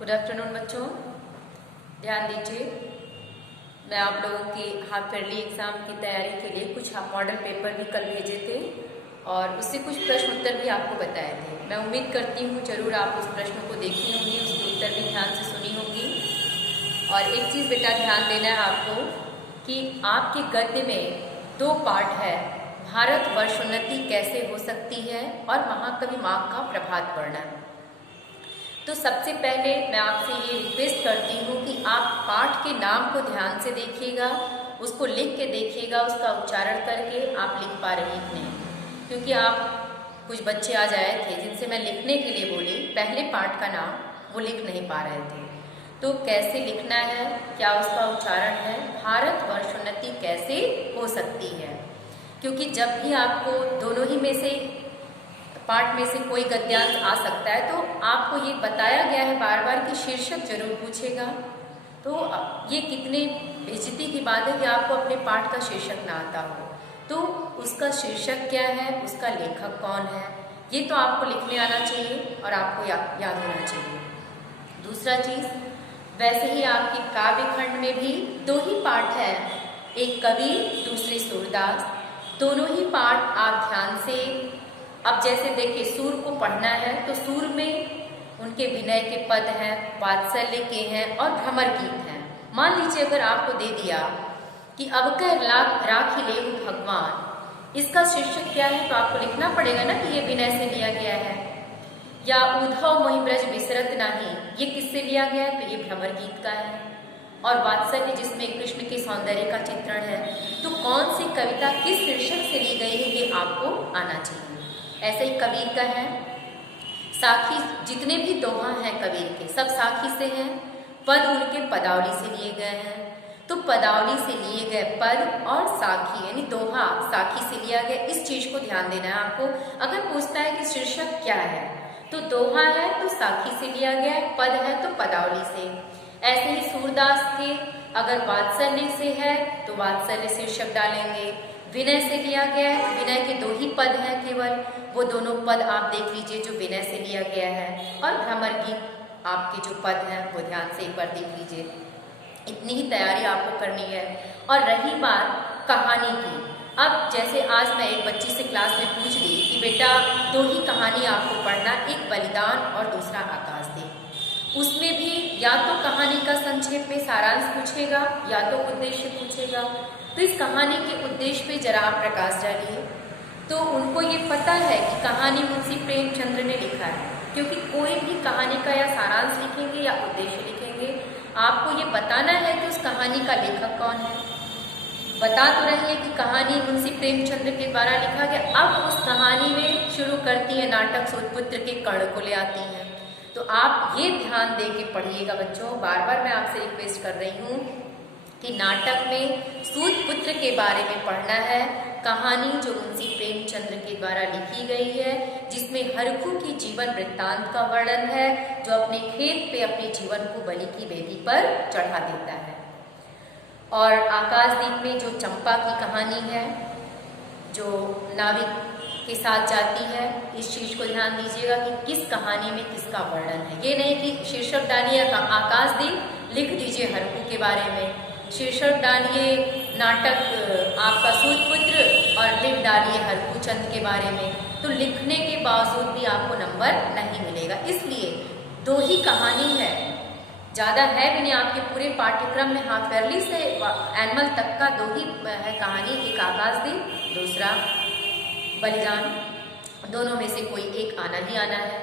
Good afternoon बच्चों, ध्यान दीजिए। मैं आप लोगों की हाफ ईयरली एग्जाम की तैयारी के लिए कुछ मॉडल पेपर भी कल भेजे थे और उससे कुछ प्रश्न उत्तर भी आपको बताए थे। मैं उम्मीद करती हूँ जरूर आप उस प्रश्नों को देखी होंगी, उसके उत्तर भी ध्यान से सुनी होंगी। और एक चीज़ बेटा ध्यान देना है आपको कि आपके गद्य में 2 पार्ट है, भारत वर्षोन्नति कैसे हो सकती है और महाकवि मार्ग का प्रभात वर्णन। तो सबसे पहले मैं आपसे ये रिक्वेस्ट करती हूँ कि आप पाठ के नाम को ध्यान से देखिएगा, उसको लिख के देखिएगा, उसका उच्चारण करके आप लिख पा रही कि नहीं। क्योंकि आप कुछ बच्चे आज आए थे जिनसे मैं लिखने के लिए बोली, पहले पाठ का नाम वो लिख नहीं पा रहे थे। तो कैसे लिखना है, क्या उसका उच्चारण है, भारत वर्षोन्नति कैसे हो सकती है। क्योंकि जब भी आपको दोनों ही में से पाठ में से कोई गद्यांश आ सकता है तो आपको ये बताया गया है बार बार कि शीर्षक जरूर पूछेगा। तो ये कितने बेइज्जती की बात है कि आपको अपने पाठ का शीर्षक ना आता हो। तो उसका शीर्षक क्या है, उसका लेखक कौन है, ये तो आपको लिखने आना चाहिए और आपको याद होना चाहिए। दूसरा चीज़, वैसे ही आपके काव्य खंड में भी 2 ही पाठ है, एक कवि दूसरे सूरदास। दोनों ही पाठ आप ध्यान से, अब जैसे देखिए सूर को पढ़ना है तो सूर में उनके विनय के पद हैं, वात्सल्य के हैं और भ्रमर गीत हैं। मान लीजिए अगर आपको दे दिया कि अब कह राखी लेहु भगवान, इसका शीर्षक क्या है तो आपको लिखना पड़ेगा ना कि ये विनय से लिया गया है। या उद्धव मोहि ब्रज बिसरत नाही, ये किससे लिया गया है तो ये भ्रमर गीत का है। और वात्सल्य जिसमें कृष्ण के सौंदर्य का चित्रण है, तो कौन सी कविता किस शीर्षक से ली गई है ये आपको आना चाहिए। ऐसे ही कबीर का है, साखी जितने भी दोहा हैं कबीर के सब साखी से हैं, पद उनके पदावली से लिए गए हैं। तो पदावली से लिए गए पद और साखी यानी दोहा साखी से लिया गया, इस चीज को ध्यान देना है आपको। अगर पूछता है कि शीर्षक क्या है तो दोहा है तो साखी से लिया गया है, पद है तो पदावली से। ऐसे ही सूरदास के अगर वात्सल्य से है तो वात्सल्य शीर्षक डालेंगे, विनय से लिया गया है, विनय के 2 ही पद हैं केवल, वो दोनों पद आप देख लीजिए जो विनय से लिया गया है। और भ्रमर गीत आपके जो पद हैं वो ध्यान से एक बार देख लीजिए। इतनी ही तैयारी आपको करनी है। और रही बात कहानी की, अब जैसे आज मैं एक बच्ची से क्लास में पूछ ली कि बेटा 2 ही कहानी आपको पढ़ना, एक बलिदान और दूसरा आकाशदीप। उसमें भी या तो कहानी का संक्षेप में सारांश पूछेगा या तो उद्देश्य पूछेगा। तो इस कहानी के उद्देश्य पे जरा आप प्रकाश डालिए। तो उनको ये पता है कि कहानी मुंशी प्रेमचंद्र ने लिखा है, क्योंकि कोई भी कहानी का या सारांश लिखेंगे या उद्देश्य लिखेंगे, आपको ये बताना है कि उस कहानी का लेखक कौन है। बता तो रही है कि कहानी मुंशी प्रेमचंद्र के द्वारा लिखा गया, अब उस कहानी में शुरू करती है नाटक सूतपुत्र के कर्ण को ले आती हैं। तो आप ये ध्यान दे के पढ़िएगा बच्चों, बार बार मैं आपसे रिक्वेस्ट कर रही हूँ कि नाटक में सूतपुत्र के बारे में पढ़ना है। कहानी जो मुंशी प्रेमचंद्र के द्वारा लिखी गई है, जिसमें हरखू की जीवन वृत्तांत का वर्णन है, जो अपने खेत पे अपने जीवन को बलि की वेदी पर चढ़ा देता है। और आकाशदीप में जो चंपा की कहानी है, जो नाविक के साथ जाती है, इस चीज को ध्यान दीजिएगा कि किस कहानी में किसका वर्णन है। ये नहीं कि शीर्षक डालिए आकाशदीप, लिख दीजिए हरखू के बारे में, शीर्षक डालिए नाटक आपका सूतपुत्र और लिख डालिए हरखू चंद के बारे में। तो लिखने के बावजूद भी आपको नंबर नहीं मिलेगा। इसलिए 2 ही कहानी है, ज़्यादा है भी नहीं आपके पूरे पाठ्यक्रम में। हाफ ईयरली से एनुअल तक का 2 ही है कहानी, एक आकाशदीप, दूसरा बलिदान। दोनों में से कोई एक आना ही आना है।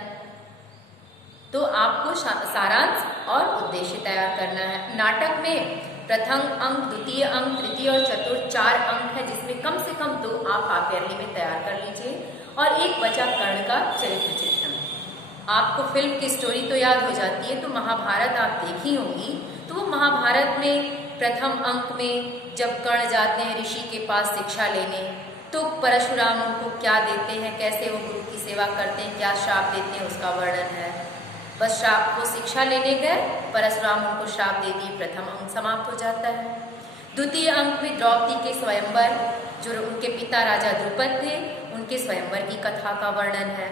तो आपको सारांश और उद्देश्य तैयार करना है। नाटक में प्रथम अंक, द्वितीय अंक, तृतीय और चतुर्थ 4 अंक है, जिसमें कम से कम 2 आप हाफ ईयरली में तैयार कर लीजिए। और एक बचा कर्ण का चरित्र चित्रण। आपको फिल्म की स्टोरी तो याद हो जाती है, तो महाभारत आप देखी होंगी। तो वो महाभारत में प्रथम अंक में जब कर्ण जाते हैं ऋषि के पास शिक्षा लेने, तो परशुराम उनको क्या देते हैं, कैसे वो गुरु की सेवा करते हैं, क्या श्राप देते हैं, उसका वर्णन है। बस श्राप को शिक्षा लेने गए, परशुराम उनको श्राप दे दिए, प्रथम अंक समाप्त हो जाता है। द्वितीय अंक में द्रौपदी के स्वयंवर, जो उनके पिता राजा द्रुपद थे, उनके स्वयंवर की कथा का वर्णन है।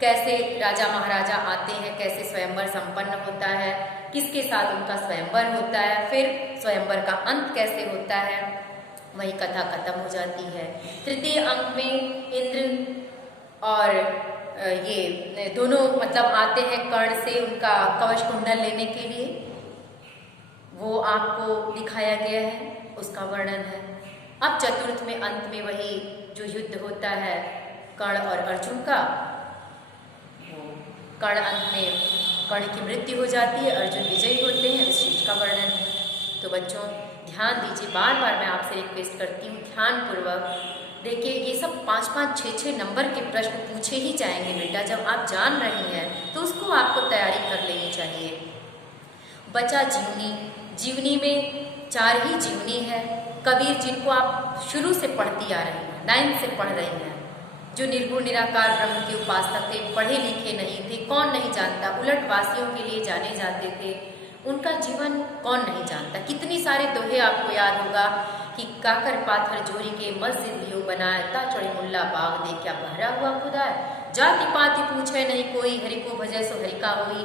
कैसे राजा महाराजा आते हैं, कैसे स्वयंवर संपन्न होता है, किसके साथ उनका स्वयंवर होता है, फिर स्वयंवर का अंत कैसे होता है, वही कथा खत्म हो जाती है। तृतीय अंक में इंद्र और ये दोनों मतलब आते हैं कर्ण से उनका कवच कुंडल लेने के लिए, वो आपको दिखाया गया है, उसका वर्णन है। अब चतुर्थ में अंत में वही जो युद्ध होता है कर्ण और अर्जुन का, वो कर्ण अंत में कर्ण की मृत्यु हो जाती है, अर्जुन विजयी होते हैं, इस चीज का वर्णन है। तो बच्चों ध्यान दीजिए, बार बार मैं आपसे रिक्वेस्ट करती हूँ ध्यान पूर्वक देखिए। ये सब 5-5, 6-6 नंबर के प्रश्न पूछे ही जाएंगे बेटा। जब आप जान रही हैं तो उसको आपको तैयारी कर लेनी चाहिए। बचा जीवनी। जीवनी में 4 ही जीवनी है। कबीर जिनको आप शुरू से पढ़ती आ रही हैं, 9th से पढ़ रही हैं, जो निर्गुण निराकार ब्रह्म के उपासक थे, पढ़े लिखे नहीं थे, कौन नहीं जानता, उलट वासियों के लिए जाने जाते थे, उनका जीवन कौन नहीं जानता। कितनी सारे दोहे आपको याद होगा कि काकर पाथर जोरी के मस्जिद लियो बनाए, ता चढ़े मुल्ला बाग दे क्या बहरा हुआ खुदा है, जाति पाति पूछे नहीं कोई, हरि को भजे सो हरि का होई।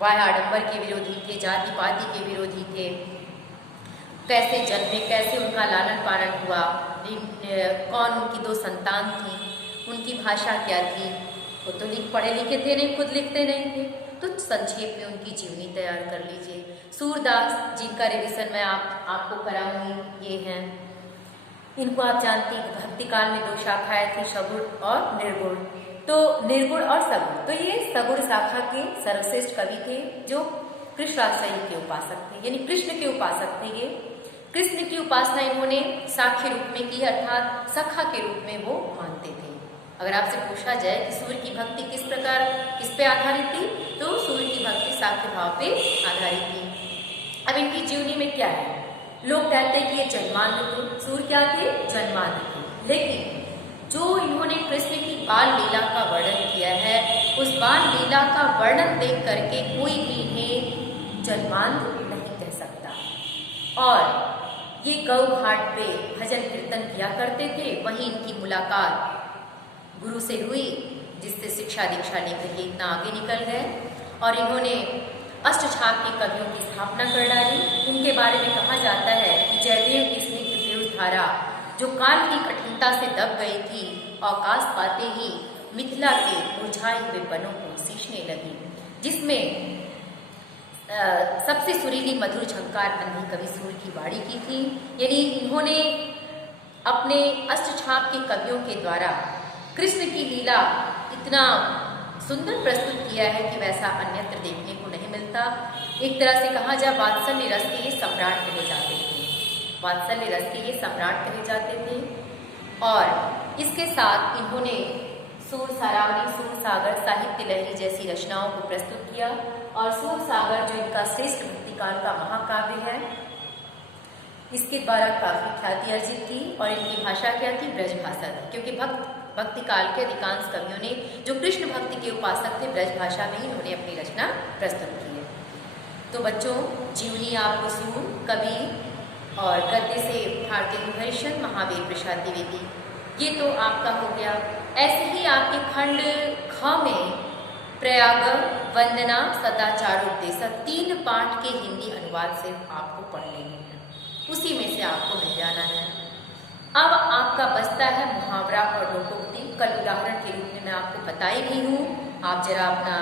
वाह आडंबर के विरोधी थे, जाति पाति के विरोधी थे। कैसे जन्मे, कैसे उनका लालन पालन हुआ, कौन उनकी 2 संतान थी, उनकी भाषा क्या थी, वो तो पढ़े लिखे थे नहीं, खुद लिखते नहीं थे। तो संक्षेप में उनकी जीवनी तैयार कर लीजिए। सूरदास जिनका रिविजन मैं आपको कराऊंगी, ये हैं। इनको आप जानती हैं, भक्ति काल में 2 शाखाएं थी, सगुण और निर्गुण। तो निर्गुण और सगुण, तो ये सगुण शाखा के सर्वश्रेष्ठ कवि थे जो कृष्णाश्रय के उपासक थे, यानी कृष्ण के उपासक थे। ये कृष्ण की उपासना इन्होंने साख्य रूप में की, अर्थात सखा के रूप में वो मानते थे। अगर आपसे पूछा जाए कि सूर्य की भक्ति किस पे आधारित थी, तो सूर्य की भक्ति साख्य भाव पे आधारित थी। अब इनकी जीवनी में क्या है, लोग कहते हैं कि ये जन्मांध थे। सूर्य क्या थे? जन्मांध थे। लेकिन जो इन्होंने कृष्ण की बाल लीला का वर्णन किया है, उस बाल लीला का वर्णन देख करके कोई भी इन्हें जन्मांध नहीं कह सकता। और ये गौ घाट पे भजन कीर्तन किया करते थे, वहीं इनकी मुलाकात गुरु से हुई, जिससे शिक्षा दीक्षा लेकर ये इतना आगे निकल गए और इन्होंने अष्टछाप के कवियों की स्थापना कर डाली। इनके बारे में कहा जाता है कि जयदेव की स्निग्ध पीयूष धारा जो काल की कठिनता से दब गई थी, अवकाश पाते ही मिथिला के मुरझाए हुए बनों को सींचने लगी, जिसमें सबसे सुरीली मधुर झंकार अंधी कवि सूर्य की वाणी की थी। यानी इन्होंने अपने अष्टछाप के कवियों के द्वारा कृष्ण की लीला इतना सुंदर प्रस्तुत किया है कि वैसा अन्यत्र देखने को नहीं मिलता। एक तरह से कहा जाए वात्सल्य रस के ये सम्राट कहे जाते थे, वात्सल्य रस के ये सम्राट कहे जाते थे। और इसके साथ इन्होंने सूर सारावली, सूर सागर, साहित्य लहरी जैसी रचनाओं को प्रस्तुत किया। और सूर सागर जो इनका श्रेष्ठ भक्तिकाल का महाकाव्य है, इसके द्वारा काफी ख्याति अर्जित थी। और इनकी भाषा क्या थी? ब्रज भाषा थी, क्योंकि भक्ति काल के अधिकांश कवियों ने जो कृष्ण भक्ति के उपासक थे, ब्रज भाषा में ही इन्होंने अपनी रचना प्रस्तुत की है। तो बच्चों जीवनी आपको सूर, कवि और गद्य से भारतीय हरिश्चंद्र, महावीर प्रसाद द्विवेदी, ये तो आपका हो गया। ऐसे ही आपके खंड ख में प्रयाग, वंदना, सदाचारोपदेश 3 पाठ के हिंदी अनुवाद से आपको पढ़ लेने हैं, उसी में से आपको मिल जाना है। अब आपका बचता है मुहावरा और लोकोक्ति। कल उदाहरण के रूप में मैं आपको बताई भी हूँ, आप जरा अपना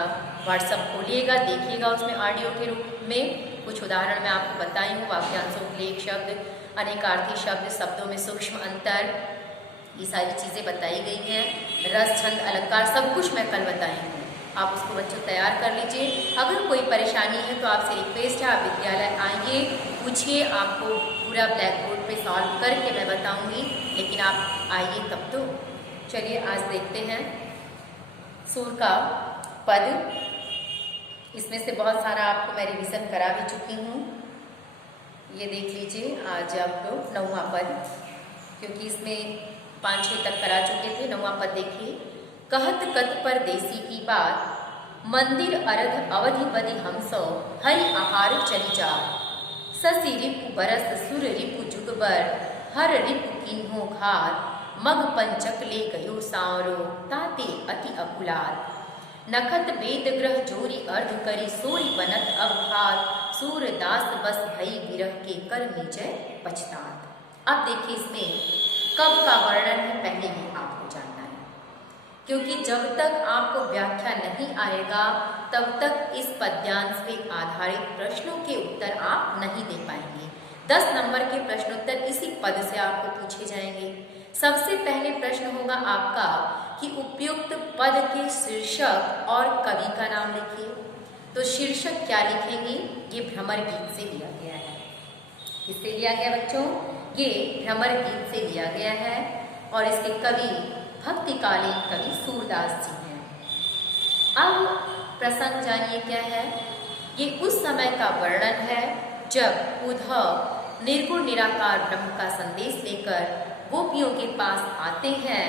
व्हाट्सएप खोलिएगा, देखिएगा, उसमें ऑडियो के रूप में कुछ उदाहरण मैं आपको बताई हूँ। वाक्यांशों के एक शब्द, अनेकार्थी शब्द, शब्दों में सूक्ष्म अंतर, ये सारी चीज़ें बताई गई हैं। रस, छंद, अलंकार सब कुछ मैं कल बताई हूँ। आप उसको बच्चों तैयार कर लीजिए। अगर कोई परेशानी है तो आपसे रिक्वेस्ट है, आप विद्यालय आइए, पूछिए, आपको पूरा ब्लैक बोर्ड पे सॉल्व करके मैं बताऊंगी, लेकिन आप आइए तब तो। चलिए आज देखते हैं सूर का पद। इसमें से बहुत सारा आपको मैं रिवीजन करा भी चुकी हूँ। ये देख लीजिए, आज आप लोग 9वां पद, क्योंकि इसमें 5-6 तक करा चुके थे। 9वां पद देखिए। कहत कत परदेसी की बात, मंदिर अरध अवधि बदि हमसो, हरि आहार चली जा, ससी रिपु बरस सुर रिपु जुगबर, हर रिपु किन्हो घात, मग पंचक ले गयो सांवरो, ताते अति अकुलात। नखत वेद ग्रह जोरी अर्ध करी सोई बनत अब घात सूरदास बस भई विरह के कर नीचे पछतात। अब देखिए इसमें कब का वर्णन है पहले ही आपको जानना है, क्योंकि जब तक आपको व्याख्या नहीं आएगा तब तक इस पद्यांश पे आधारित प्रश्नों के उत्तर आप नहीं दे पाएंगे। 10 नंबर के प्रश्नोत्तर इसी पद से आपको पूछे जाएंगे। सबसे पहले प्रश्न होगा आपका कि उपयुक्त पद के शीर्षक और कवि का नाम लिखिए। तो शीर्षक क्या लिखेंगे? ये भ्रमर गीत से लिया गया है। किससे लिया गया बच्चों? ये भ्रमर गीत से लिया गया है और इसके कवि भक्तिकालीन कवि सूरदास जी हैं। अब प्रसंग जानिए क्या है। ये उस समय का वर्णन है जब उद्धव निर्गुण निराकार ब्रह्म का संदेश लेकर गोपियों के पास आते हैं।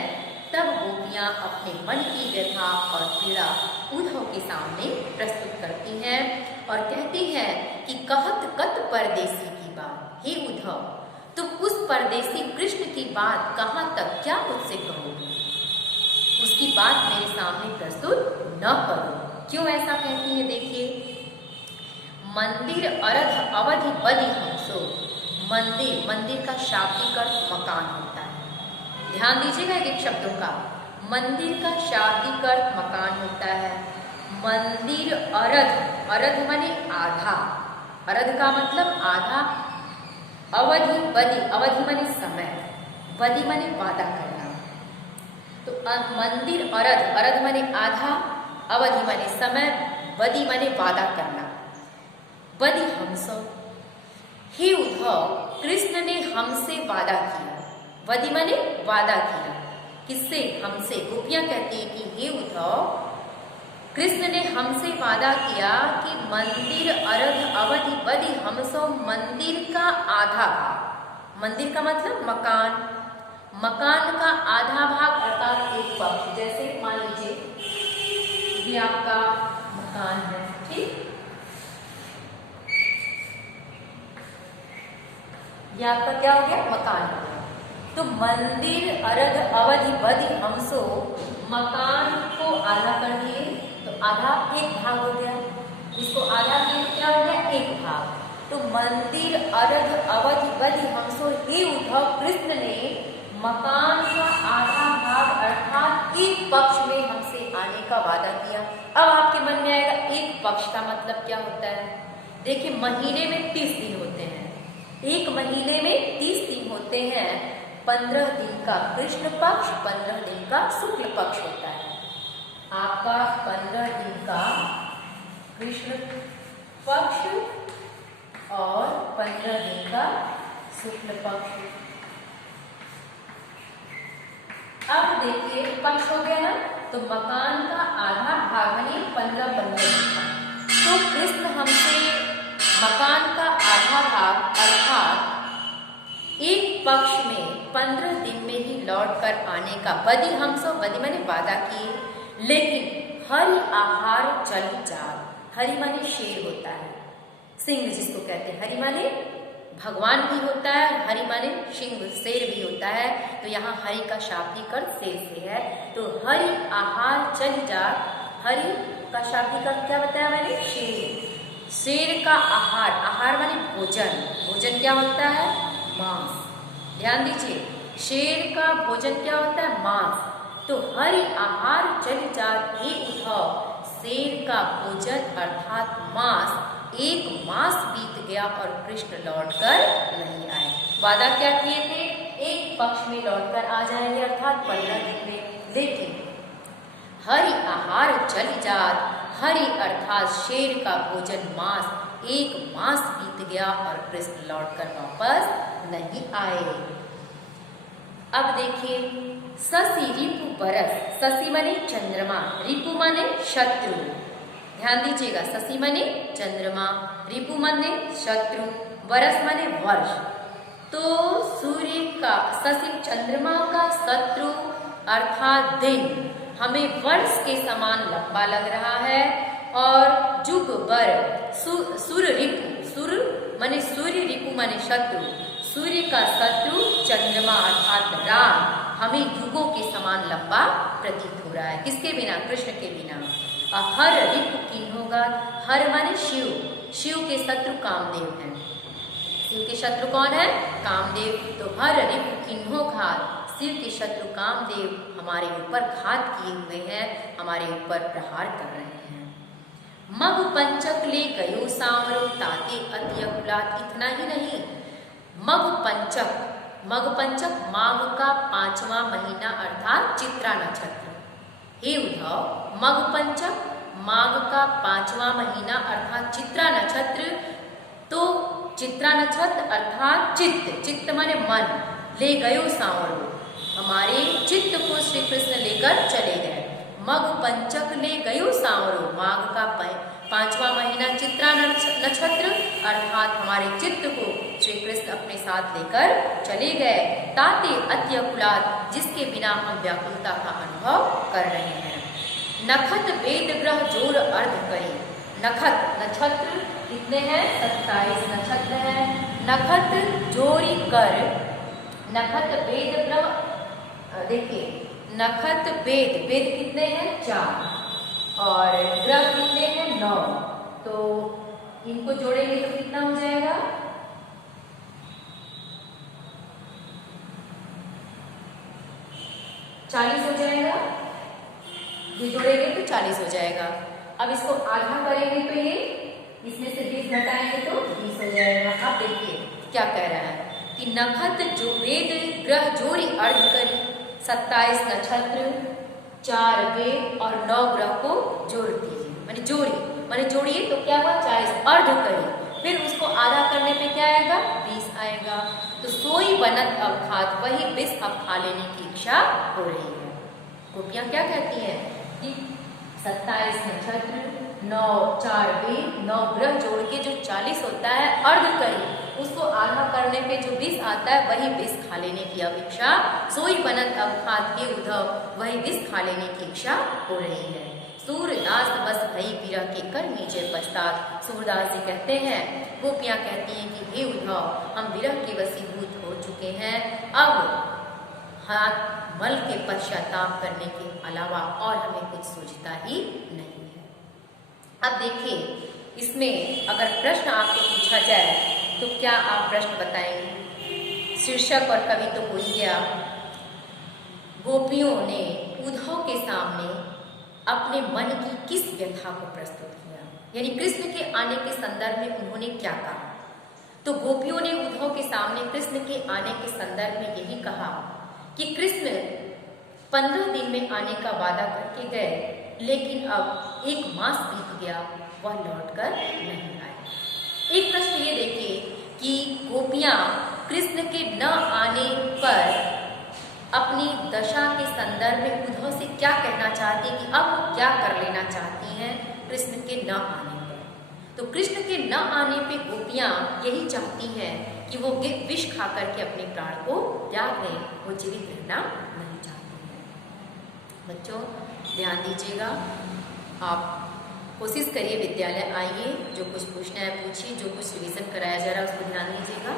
तब गोपियां अपने मन की व्यथा और पीड़ा उद्धव के सामने प्रस्तुत करती हैं और कहती हैं कि कहत कत परदेसी की बात, हे उद्धव तुम उस परदेसी कृष्ण की बात कहाँ तक क्या मुझसे कहोगे, उसकी बात मेरे सामने प्रस्तुत न करो। क्यों ऐसा कहती है? देखिए, मंदिर अरध अवधि बलि हमसो। मंदिर का शाब्दिक अर्थ मकान होता है। ध्यान दीजिएगा एक शब्दों का। मंदिर का शाब्दिक अर्थ मकान होता है। मंदिर अरध माने आधा, अरध का मतलब आधा। अवधि अवधि माने समय, बलि माने वादा करना। तो मंदिर अरध माने आधा, अवधि माने समय, बलि माने वादा करना। बलि हमसो, हे उद्धव कृष्ण ने हमसे वादा किया। वदि माने वादा किया। किससे? हमसे। गोपियां कहती है कि हे उद्धव कृष्ण ने हमसे वादा किया कि मंदिर अरध अवधि बदि हमसो, मंदिर का आधा भाग, मंदिर का मतलब मकान, मकान का आधा भाग अर्थात एक पक्ष। जैसे मान लीजिए ये आपका मकान है, ठीक, ये आपका क्या हो गया? मकान हो गया। तो मंदिर अरध अवधि बदि हमसो, मकान को आधा कर दिए तो आधा एक भाग हो गया, इसको आधा किए क्या हो गया? एक भाग। तो मंदिर अरध अवधि बदि हमसो, हे उद्धव कृष्ण ने मकान का आधा भाग अर्थात एक पक्ष में हमसे आने का वादा किया। अब आपके मन में आएगा एक पक्ष का मतलब क्या होता है? देखिए, महीने में 30 दिन होते हैं, एक महीने में 30 दिन होते हैं। 15 दिन का कृष्ण पक्ष, 15 दिन का शुक्ल पक्ष होता है। आपका 15 दिन का कृष्ण पक्ष और 15 दिन का शुक्ल पक्ष। अब देखिए पक्ष हो गया ना, तो मकान का आधा भाग यानी 15 दिन का। तो कृष्ण हमसे मकान का आधा भाग अर्थात एक पक्ष में 15 दिन में ही लौट कर आने का बदि हमसो, बदि माने वादा किए। लेकिन हरि आहार चल जात, हरि माने शेर होता है, सिंह जिसको कहते हैं। हरि माने भगवान भी होता है, हरि माने सिंह शेर भी होता है। तो यहाँ हरि का शाब्दिक अर्थ शेर से है। तो हरि आहार चल जात, हरि का शाब्दिक अर्थ क्या बताया मैंने? शेर। शेर का आहार, आहार माने भोजन, भोजन क्या होता है? मांस। ध्यान दीजिए, शेर का भोजन क्या होता है? मांस। तो हरि आहार चल जात, हे उद्धव शेर का भोजन अर्थात मांस, एक मास बीत गया और कृष्ण लौटकर नहीं आए। वादा क्या किए थे? एक पक्ष में लौटकर आ जाएंगे अर्थात 15 दिन में। लेकिन हरि आहार चल जात, हरि अर्थात शेर का भोजन मांस, एक मास बीत गया और कृष्ण लौटकर वापस नहीं आए। अब देखिए, शशि रिपु बरस, शशि माने चंद्रमा, रिपु माने शत्रु। ध्यान दीजिएगा, शशि माने चंद्रमा, रिपु माने शत्रु, बरस माने वर्ष। तो सूर्य का, शशि चंद्रमा का शत्रु अर्थात दिन हमें वर्ष के समान लंबा लग रहा है। और जुग बर सूर्य रिपु, सूर्य माने सूर्य, रिपु माने शत्रु, सूर्य का शत्रु चंद्रमा अर्थात राम हमें युगों के समान लंबा प्रतीत हो रहा है। किसके बिना? कृष्ण के बिना। हर रिपु किन्होगात, हर माने शिव, शिव के शत्रु कामदेव हैं। शिव के शत्रु कौन है? कामदेव। तो हर रिपु किन्होगात, शिव के शत्रु कामदेव हमारे ऊपर घात किए हुए हैं, हमारे ऊपर प्रहार कर रहे हैं। मग पंचक ले गयो सांवरो ताते अति अकुलात। इतना ही नहीं, मग पंचक, मग पंचक माघ का 5वां महीना अर्थात चित्रा नक्षत्र। हे उद्धव, मग पंचक माघ का 5वां महीना अर्थात चित्रा नक्षत्र, तो चित्रा नक्षत्र अर्थात चित्त, चित्त माने मन, ले गयो सांवरो, हमारे चित्त को श्री कृष्ण लेकर चले गए। मग पंचक ले गयो सांवरो, माघ का 5वां महीना चित्रा नक्षत्र अर्थात हमारे चित्त को श्री कृष्ण अपने साथ लेकर चले गए। ताते अति अकुलात, जिसके बिना हम व्याकुलता का अनुभव कर रहे हैं। नखत वेद ग्रह जोर अर्ध करी, नखत नक्षत्र कितने हैं? 27 नक्षत्र हैं। नखत जोरी कर, नखत वेद ग्रह, देखिए नखत वेद, वेद कितने हैं? 4 और ग्रह कितने हैं? 9। तो इनको जोड़ेंगे तो कितना हो जाएगा? 40 हो जाएगा। ये जोड़ेंगे तो 40 हो जाएगा। अब इसको आधा करेंगे तो ये, इसमें से 20 घटाएंगे तो 20 हो जाएगा। अब देखिए क्या कह रहा है कि नखत जो वेद ग्रह जोड़ी अर्ध करी, 27 नक्षत्र, 4 वेद और 9 ग्रह को जोड़ दीजिए, माने जोड़ी, माने जोड़िए तो क्या हुआ? 40। अर्ध करी, फिर उसको आधा करने पे क्या आएगा? 20 आएगा। तो सोई बनत अब खात, वही विष अब खा लेने की इच्छा हो रही है। गोपियां क्या कहती हैं कि 27 नक्षत्र, 9 4 वेद, 9 ग्रह जोड़ के जो 40 होता है अर्ध करी, उसको आधा करने पे जो 20 आता है वही विष खा लेने की अब इच्छा, सोई बनत अब खात के उद्धव, वही विष खा लेने की इच्छा हो रही है। सूरदास बस भई विरह के कर नीचे पश्चात। सूरदास जी कहते हैं, गोपियां कहती हैं कि हे उद्धव, हम विरह के वशीभूत हो चुके हैं, अब हाथ मल के पश्चाताप करने के अलावा और हमें कुछ सूझता ही नहीं है। अब देखिए, इसमें अगर प्रश्न आपको पूछा जाए तो क्या आप प्रश्न बताएंगे? शीर्षक और कवि तो हो ही गया। गोपियों ने उद्धव के सामने अपने मन की किस व्यथा को प्रस्तुत किया, यानी कृष्ण के आने के संदर्भ में उन्होंने क्या कहा? तो गोपियों ने उद्धव के सामने कृष्ण के आने के संदर्भ में यही कहा कि कृष्ण 15 दिन में आने का वादा करके गए, लेकिन अब 1 मास बीत गया, वह लौटकर नहीं आए। एक प्रश्न ये देखिए कि गोपियां कृष्ण के न आने पर अपनी दशा के संदर्भ में उद्धव से क्या कहना चाहती हैं कि अब वो क्या कर लेना चाहती हैं कृष्ण के न आने पर। तो कृष्ण के न आने पे गोपियां यही चाहती हैं कि वो विष खा करके अपने प्राण को त्याग दें, वो जीवित रहना नहीं चाहती हैं। बच्चों ध्यान दीजिएगा, आप कोशिश करिए विद्यालय आइए, जो कुछ पूछना है पूछिए, जो कुछ रिवीजन कराया जा रहा है उसको ध्यान दीजिएगा।